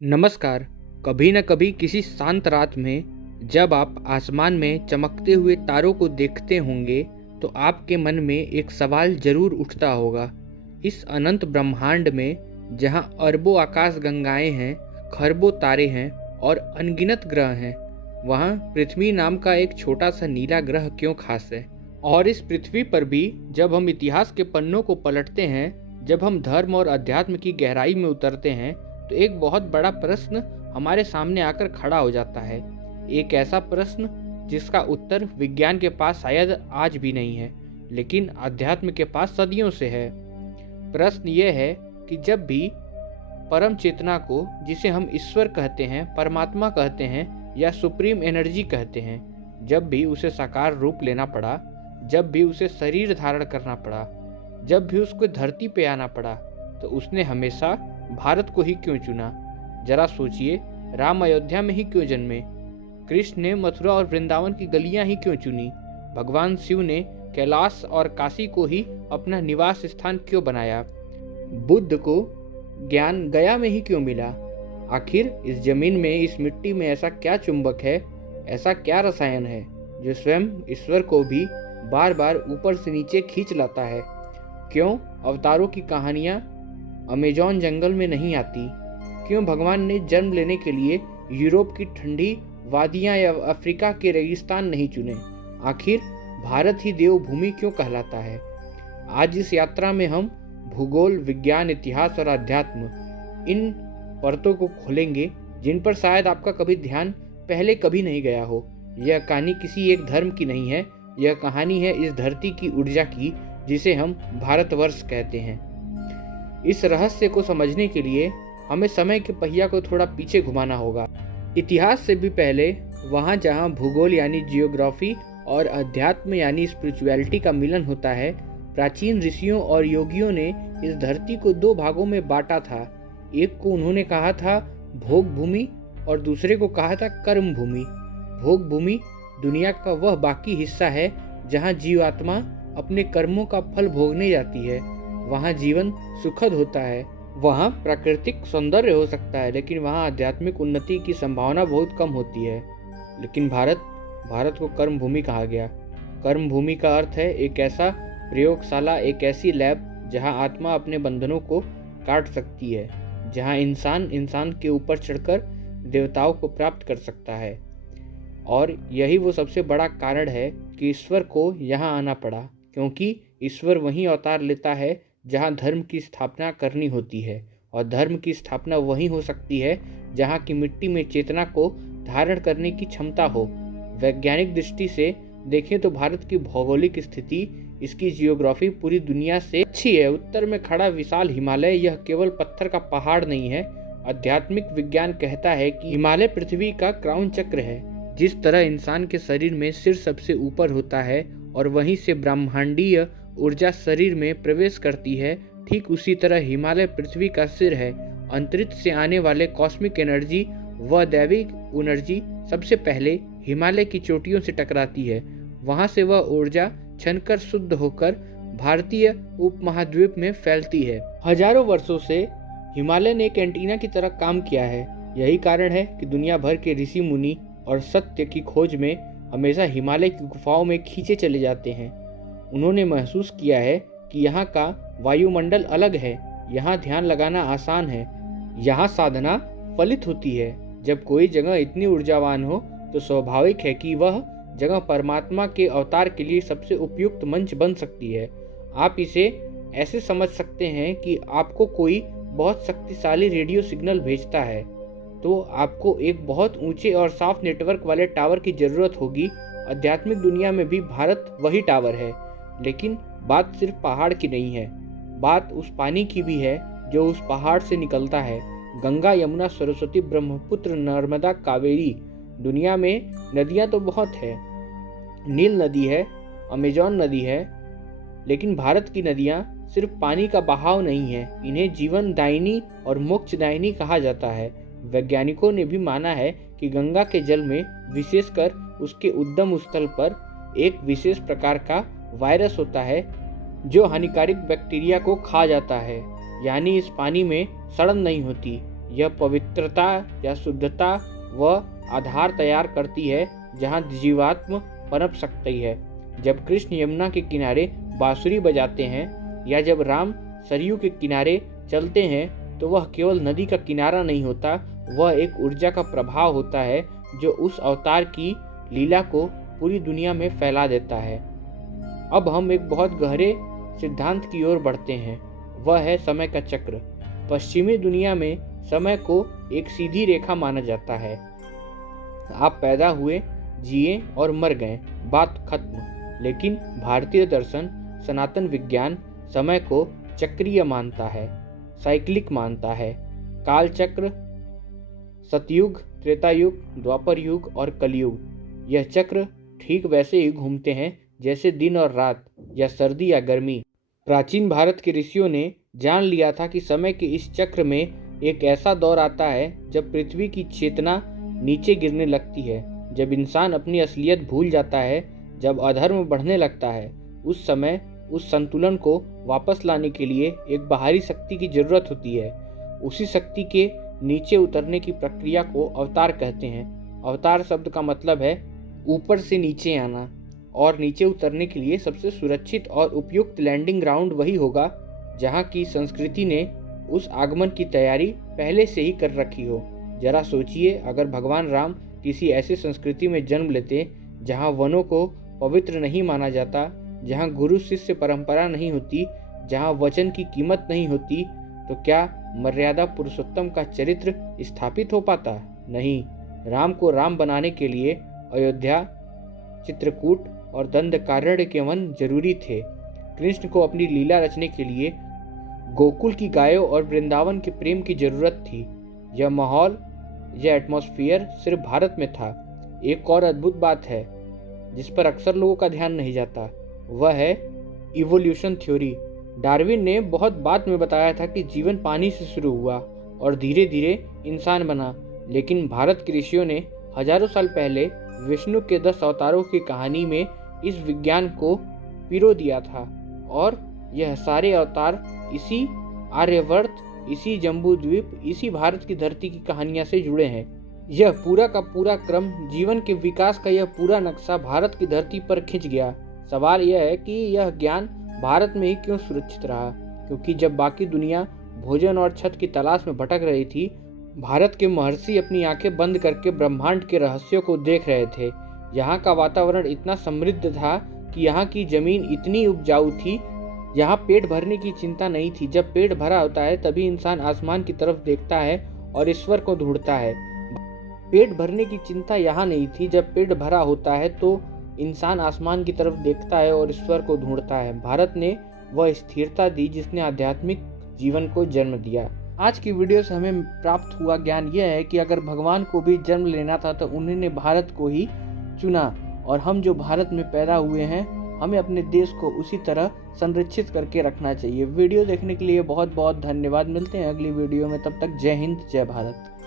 नमस्कार। कभी न कभी किसी शांत रात में जब आप आसमान में चमकते हुए तारों को देखते होंगे तो आपके मन में एक सवाल जरूर उठता होगा। इस अनंत ब्रह्मांड में जहाँ अरबों आकाश गंगाएं हैं, खरबों तारे हैं और अनगिनत ग्रह हैं, वहाँ पृथ्वी नाम का एक छोटा सा नीला ग्रह क्यों खास है? और इस पृथ्वी पर भी जब हम इतिहास के पन्नों को पलटते हैं, जब हम धर्म और अध्यात्म की गहराई में उतरते हैं, तो एक बहुत बड़ा प्रश्न हमारे सामने आकर खड़ा हो जाता है। एक ऐसा प्रश्न जिसका उत्तर विज्ञान के पास शायद आज भी नहीं है, लेकिन अध्यात्म के पास सदियों से है। प्रश्न यह है कि जब भी परम चेतना को, जिसे हम ईश्वर कहते हैं, परमात्मा कहते हैं या सुप्रीम एनर्जी कहते हैं, जब भी उसे साकार रूप लेना पड़ा, जब भी उसे शरीर धारण करना पड़ा, जब भी उसको धरती पे आना पड़ा, तो उसने हमेशा भारत को ही क्यों चुना? जरा सोचिए, राम अयोध्या में ही क्यों जन्मे? कृष्ण ने मथुरा और वृंदावन की गलियां ही क्यों चुनी? भगवान शिव ने कैलाश और काशी को ही अपना निवास स्थान क्यों बनाया? बुद्ध को ज्ञान गया में ही क्यों मिला? आखिर इस जमीन में, इस मिट्टी में ऐसा क्या चुंबक है, ऐसा क्या रसायन है जो स्वयं ईश्वर को भी बार बार ऊपर से नीचे खींच लाता है? क्यों अवतारों की कहानियां अमेजॉन जंगल में नहीं आती? क्यों भगवान ने जन्म लेने के लिए यूरोप की ठंडी वादियां या अफ्रीका के रेगिस्तान नहीं चुने? आखिर भारत ही देवभूमि क्यों कहलाता है? आज इस यात्रा में हम भूगोल, विज्ञान, इतिहास और अध्यात्म, इन परतों को खोलेंगे जिन पर शायद आपका कभी ध्यान पहले कभी नहीं गया हो। यह कहानी किसी एक धर्म की नहीं है, यह कहानी है इस धरती की ऊर्जा की, जिसे हम भारतवर्ष कहते हैं। इस रहस्य को समझने के लिए हमें समय के पहिया को थोड़ा पीछे घुमाना होगा, इतिहास से भी पहले, वहाँ जहाँ भूगोल यानी जियोग्राफी और अध्यात्म यानी स्पिरिचुअलिटी का मिलन होता है। प्राचीन ऋषियों और योगियों ने इस धरती को दो भागों में बांटा था। एक को उन्होंने कहा था भोग भूमि और दूसरे को कहा था कर्म भूमि। भोग भूमि दुनिया का वह बाकी हिस्सा है जहाँ जीवात्मा अपने कर्मों का फल भोगने जाती है। वहाँ जीवन सुखद होता है, वहाँ प्राकृतिक सौंदर्य हो सकता है, लेकिन वहाँ आध्यात्मिक उन्नति की संभावना बहुत कम होती है। लेकिन भारत को कर्म भूमि कहा गया। कर्म भूमि का अर्थ है एक ऐसा प्रयोगशाला, एक ऐसी लैब जहाँ आत्मा अपने बंधनों को काट सकती है, जहाँ इंसान के ऊपर चढ़कर देवताओं को प्राप्त कर सकता है। और यही वो सबसे बड़ा कारण है कि ईश्वर को यहाँ आना पड़ा, क्योंकि ईश्वर वहीं अवतार लेता है जहाँ धर्म की स्थापना करनी होती है। और धर्म की स्थापना वहीं हो सकती है जहाँ की मिट्टी में चेतना को धारण करने की क्षमता हो। वैज्ञानिक दृष्टि से देखें तो भारत की भौगोलिक स्थिति, इसकी जियोग्राफी पूरी दुनिया से अच्छी है। उत्तर में खड़ा विशाल हिमालय यह केवल पत्थर का पहाड़ नहीं है। आध्यात्मिक विज्ञान कहता है कि हिमालय पृथ्वी का क्राउन चक्र है। जिस तरह इंसान के शरीर में सिर सबसे ऊपर होता है और वहीं से ब्रह्मांडीय ऊर्जा शरीर में प्रवेश करती है, ठीक उसी तरह हिमालय पृथ्वी का सिर है। अंतरिक्ष से आने वाले कॉस्मिक एनर्जी व दैविक एनर्जी सबसे पहले हिमालय की चोटियों से टकराती है। वहां से वह ऊर्जा छनकर शुद्ध होकर भारतीय उपमहाद्वीप में फैलती है। हजारों वर्षों से हिमालय ने एक एंटीना की तरह काम किया है। यही कारण है कि दुनिया भर के ऋषि मुनि और सत्य की खोज में हमेशा हिमालय की गुफाओं में खींचे चले जाते हैं। उन्होंने महसूस किया है कि यहाँ का वायुमंडल अलग है, यहाँ ध्यान लगाना आसान है, यहाँ साधना फलित होती है। जब कोई जगह इतनी ऊर्जावान हो तो स्वाभाविक है कि वह जगह परमात्मा के अवतार के लिए सबसे उपयुक्त मंच बन सकती है। आप इसे ऐसे समझ सकते हैं कि आपको कोई बहुत शक्तिशाली रेडियो सिग्नल भेजता है, तो आपको एक बहुत ऊंचे और साफ नेटवर्क वाले टावर की जरूरत होगी। आध्यात्मिक दुनिया में भी भारत वही टावर है, लेकिन बात सिर्फ पहाड़ की नहीं है, बात उस पानी की भी है जो उस पहाड़ से निकलता है। गंगा, यमुना, सरस्वती, ब्रह्मपुत्र, नर्मदा, कावेरी। दुनिया में नदियां तो बहुत है, नील नदी है, अमेजॉन नदी है, लेकिन भारत की नदियां सिर्फ पानी का बहाव नहीं है, इन्हें जीवन दायिनी और मोक्षदायिनी कहा जाता है। वैज्ञानिकों ने भी माना है कि गंगा के जल में, विशेषकर उसके उद्गम स्थल पर, एक विशेष प्रकार का वायरस होता है जो हानिकारक बैक्टीरिया को खा जाता है। यानी इस पानी में सड़न नहीं होती, यह पवित्रता या शुद्धता व आधार तैयार करती है जहाँ जीवात्म पनप सकती है। जब कृष्ण यमुना के किनारे बांसुरी बजाते हैं या जब राम सरयू के किनारे चलते हैं तो वह केवल नदी का किनारा नहीं होता, वह एक ऊर्जा का प्रभाव होता है जो उस अवतार की लीला को पूरी दुनिया में फैला देता है। अब हम एक बहुत गहरे सिद्धांत की ओर बढ़ते हैं, वह है समय का चक्र। पश्चिमी दुनिया में समय को एक सीधी रेखा माना जाता है। आप पैदा हुए, जिए और मर गए, बात खत्म। लेकिन भारतीय दर्शन, सनातन विज्ञान समय को चक्रीय मानता है, साइक्लिक मानता है। काल चक्र, सतयुग, त्रेता युग, द्वापर युग और कलयुग, यह चक्र ठीक वैसे ही घूमते हैं जैसे दिन और रात या सर्दी या गर्मी। प्राचीन भारत के ऋषियों ने जान लिया था कि समय के इस चक्र में एक ऐसा दौर आता है जब पृथ्वी की चेतना नीचे गिरने लगती है, जब इंसान अपनी असलियत भूल जाता है, जब अधर्म बढ़ने लगता है। उस समय उस संतुलन को वापस लाने के लिए एक बाहरी शक्ति की जरूरत होती है। उसी शक्ति के नीचे उतरने की प्रक्रिया को अवतार कहते हैं। अवतार शब्द का मतलब है ऊपर से नीचे आना, और नीचे उतरने के लिए सबसे सुरक्षित और उपयुक्त लैंडिंग ग्राउंड वही होगा जहाँ की संस्कृति ने उस आगमन की तैयारी पहले से ही कर रखी हो। जरा सोचिए, अगर भगवान राम किसी ऐसी संस्कृति में जन्म लेते जहाँ वनों को पवित्र नहीं माना जाता, जहाँ गुरु शिष्य परंपरा नहीं होती, जहाँ वचन की कीमत नहीं होती, तो क्या मर्यादा पुरुषोत्तम का चरित्र स्थापित हो पाता? नहीं। राम को राम बनाने के लिए अयोध्या, चित्रकूट और दंडकारण्य के वन जरूरी थे। कृष्ण को अपनी लीला रचने के लिए गोकुल की गायों और वृंदावन के प्रेम की जरूरत थी। यह माहौल, यह एटमॉस्फेयर सिर्फ भारत में था। एक और अद्भुत बात है जिस पर अक्सर लोगों का ध्यान नहीं जाता, वह है इवोल्यूशन थ्योरी। डार्विन ने बहुत बाद में बताया था कि जीवन पानी से शुरू हुआ और धीरे धीरे इंसान बना, लेकिन भारत के ऋषियों ने हजारों साल पहले विष्णु के 10 अवतारों की कहानी में इस विज्ञान को पिरो दिया था, और यह सारे अवतार इसी आर्यवर्त, इसी जम्बू द्वीप, इसी भारत की धरती की कहानियां से जुड़े हैं। यह पूरा का पूरा क्रम, जीवन के विकास का यह पूरा नक्शा भारत की धरती पर खिंच गया। सवाल यह है कि यह ज्ञान भारत में ही क्यों सुरक्षित रहा? क्योंकि जब बाकी दुनिया भोजन और छत की तलाश में भटक रही थी, भारत के महर्षि अपनी आंखें बंद करके ब्रह्मांड के रहस्यों को देख रहे थे। यहाँ का वातावरण इतना समृद्ध था कि यहाँ की जमीन इतनी उपजाऊ थी, यहाँ पेट भरने की चिंता नहीं थी। जब पेट भरा होता है तभी इंसान आसमान की तरफ देखता है और ईश्वर को ढूंढता है। पेट भरने की चिंता यहाँ नहीं थी। जब पेट भरा होता है तो इंसान आसमान की तरफ देखता है और ईश्वर को ढूंढता है। भारत ने वह स्थिरता दी जिसने आध्यात्मिक जीवन को जन्म दिया। आज की वीडियो से हमें प्राप्त हुआ ज्ञान यह है कि अगर भगवान को भी जन्म लेना था तो उन्होंने भारत को ही चुना, और हम जो भारत में पैदा हुए हैं, हमें अपने देश को उसी तरह संरक्षित करके रखना चाहिए। वीडियो देखने के लिए बहुत बहुत धन्यवाद। मिलते हैं अगली वीडियो में, तब तक जय हिंद, जय भारत।